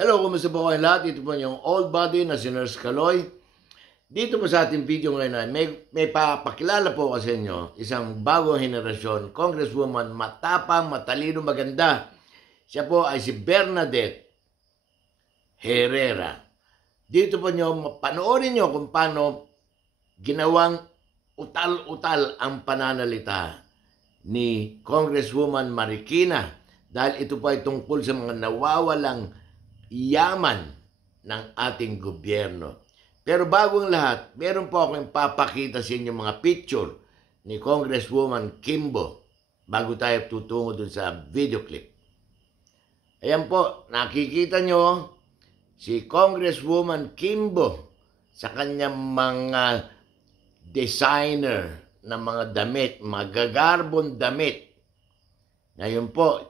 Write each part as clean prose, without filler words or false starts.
Hello, kumusta po kayong lahat? Ito po yung old body na si Nurse Kaloy. Dito po sa ating video ngayon na may papakilala po kasi inyo isang bagong henerasyon, Congresswoman, matapang, matalino, maganda. Siya po ay si Bernadette Herrera. Dito po nyo, panoorin nyo kung paano ginawang utal-utal ang pananalita ni Congresswoman Marikina dahil ito po ay tungkol sa mga nawawalang yaman ng ating gobyerno. Pero bago ang lahat, meron po akong papakita sa inyo mga picture ni Congresswoman Kimbo bago tayo tutungo dun sa video clip. Ayan po, nakikita nyo si Congresswoman Kimbo sa kanyang mga designer na mga damit, mga gagarbong damit. Ngayon po,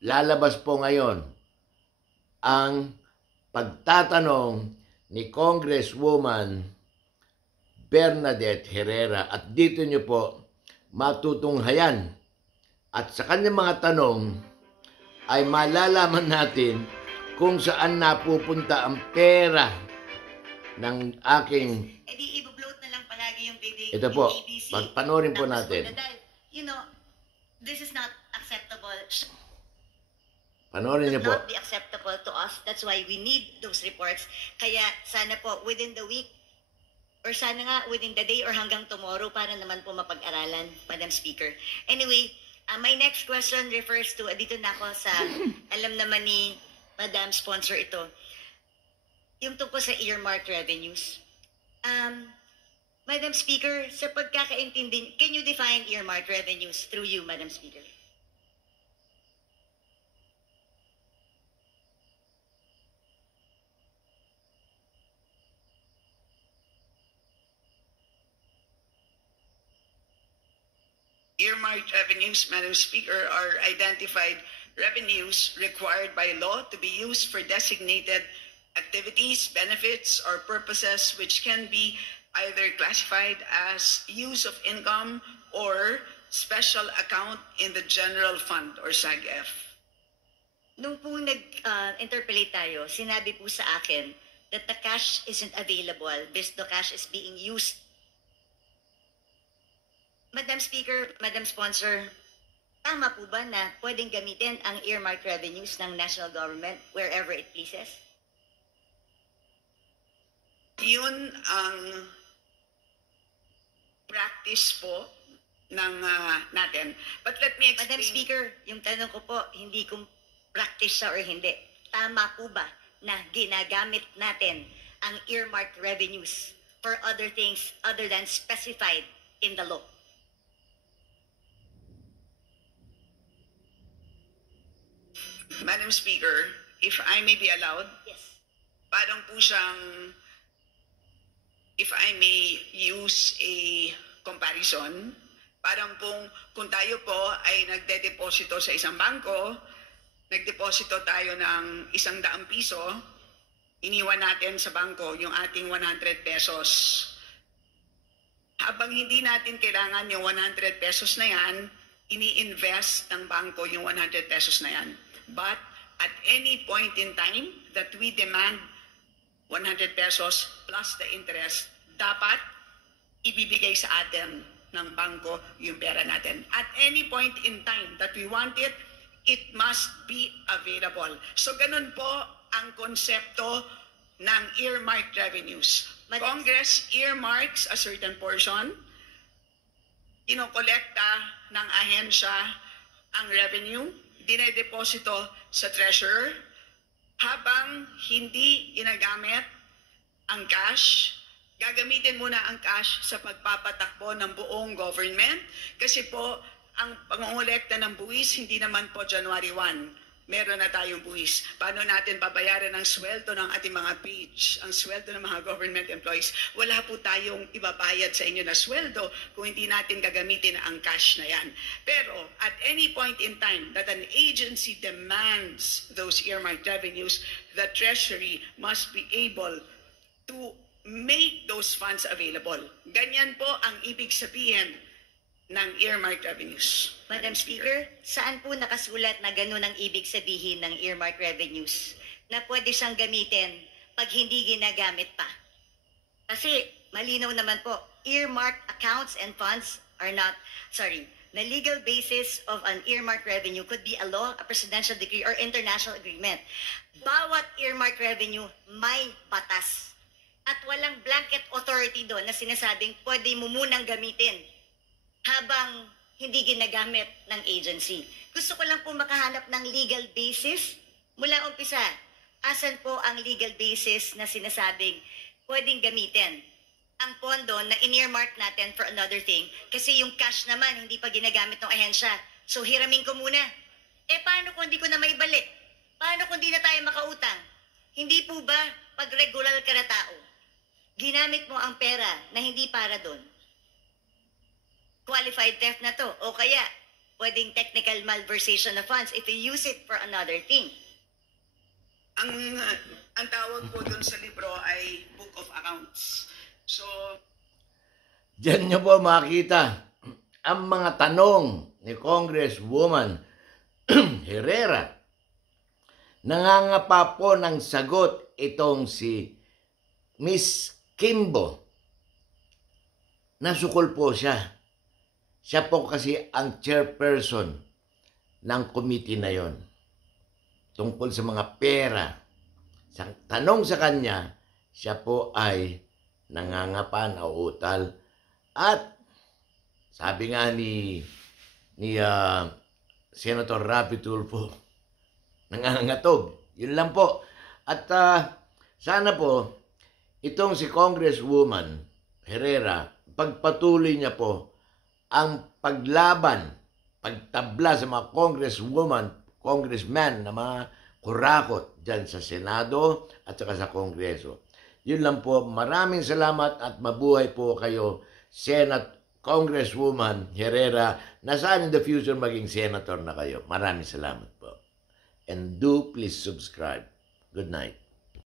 lalabas po ngayon ang pagtatanong ni Congresswoman Bernadette Herrera at dito nyo po matutunghayan at sa kanyang mga tanong ay malalaman natin kung saan napupunta ang pera ng aking... Edi i-upload na lang palagi yung video. Ito po, ABC. panorin po natin. You know, this is not acceptable. Panoorin niyo po. Not be acceptable to us. That's why we need those reports. Kaya sana po within the week or sana nga within the day or hanggang tomorrow para naman po mapag-aralan, Madam Speaker. Anyway, my next question refers to, dito na ako sa, alam naman ni Madam Sponsor ito, yung tungkol sa earmark revenues. Madam Speaker, sa pagkakaintindi, can you define earmark revenues through you, Madam Speaker? Earmarked revenues, Madam Speaker, are identified revenues required by law to be used for designated activities, benefits, or purposes which can be either classified as use of income or special account in the general fund or SAGF. Nung po nag-interpolate tayo, sinabi po sa akin that the cash isn't available because the cash is being used. Madam Speaker, Madam Sponsor, tama po ba na pwedeng gamitin ang earmark revenues ng national government wherever it pleases? Yun ang practice po ng natin. But let me explain. Madam Speaker, yung tanong ko po, hindi kung practice siya or hindi. Tama po ba na ginagamit natin ang earmark revenues for other things other than specified in the law? Madam Speaker, if I may be allowed, Yes. parang po siyang, if I may use a comparison, parang kung tayo po ay nagde-deposito sa isang bangko, nagdeposito tayo ng 100 piso, iniwan natin sa bangko yung ating 100 pesos. Habang hindi natin kailangan yung 100 pesos na yan, ini-invest ng bangko yung 100 pesos na yan. But at any point in time that we demand 100 pesos plus the interest, dapat ibibigay sa atin ng bangko yung pera natin. At any point in time that we want it, it must be available. So ganun po ang konsepto ng earmarked revenues. Congress earmarks a certain portion, kinokolekta ng ahensya ang revenue, dinedeposito sa treasurer, habang hindi ginagamit ang cash, gagamitin muna ang cash sa pagpapatakbo ng buong government kasi po ang pangongolekta ng buwis hindi naman po January 1. Meron na tayong buwis. Paano natin babayaran ang sweldo ng ating mga PH, ang sweldo ng mga government employees? Wala po tayong ibabayad sa inyo na sweldo kung hindi natin gagamitin ang cash na yan. Pero at any point in time that an agency demands those earmarked revenues, the Treasury must be able to make those funds available. Ganyan po ang ibig sabihin ng earmarked revenues. Madam Speaker, saan po nakasulat na ganun ang ibig sabihin ng earmark revenues? na pwede siyang gamitin pag hindi ginagamit pa. Kasi malinaw naman po, earmarked accounts and funds are not, the legal basis of an earmarked revenue could be a law, a presidential decree, or international agreement. Bawat earmarked revenue may batas. At walang blanket authority doon na sinasabing pwede mo munang gamitin habang hindi ginagamit ng agency. Gusto ko lang po makahanap ng legal basis mula umpisa. Asan po ang legal basis na sinasabing pwedeng gamitin ang pondo na in-earmark natin for another thing kasi yung cash naman hindi pa ginagamit ng ahensya. So hiramin ko muna. Paano kung hindi ko na maibalik? Paano kung hindi na tayo makautang? Hindi po ba pag regular ka na tao, ginamit mo ang pera na hindi para doon? Qualified theft na to. O kaya, pwedeng technical malversation of funds if you use it for another thing. Ang tawag po doon sa libro ay Book of Accounts. So, Diyan nyo po makita ang mga tanong ni Congresswoman Herrera. Nangangapa po ng sagot itong si Miss Kimbo. Nasukol po siya. Siya po kasi ang chairperson ng committee na yon tungkol sa mga pera. Sa tanong sa kanya, siya po ay nangangapa, nauutal. At sabi nga ni Senator Rapi Tulfo, nangangatog. Yun lang po. At sana po, itong si Congresswoman Herrera, pagpatuloy niya po ang paglaban, pagtabla sa mga congressman na mga kurakot dyan sa Senado at saka sa Kongreso. Yun lang po. Maraming salamat at mabuhay po kayo, Congresswoman Herrera, na saan in the future maging senator na kayo. Maraming salamat po. And do please subscribe. Good night.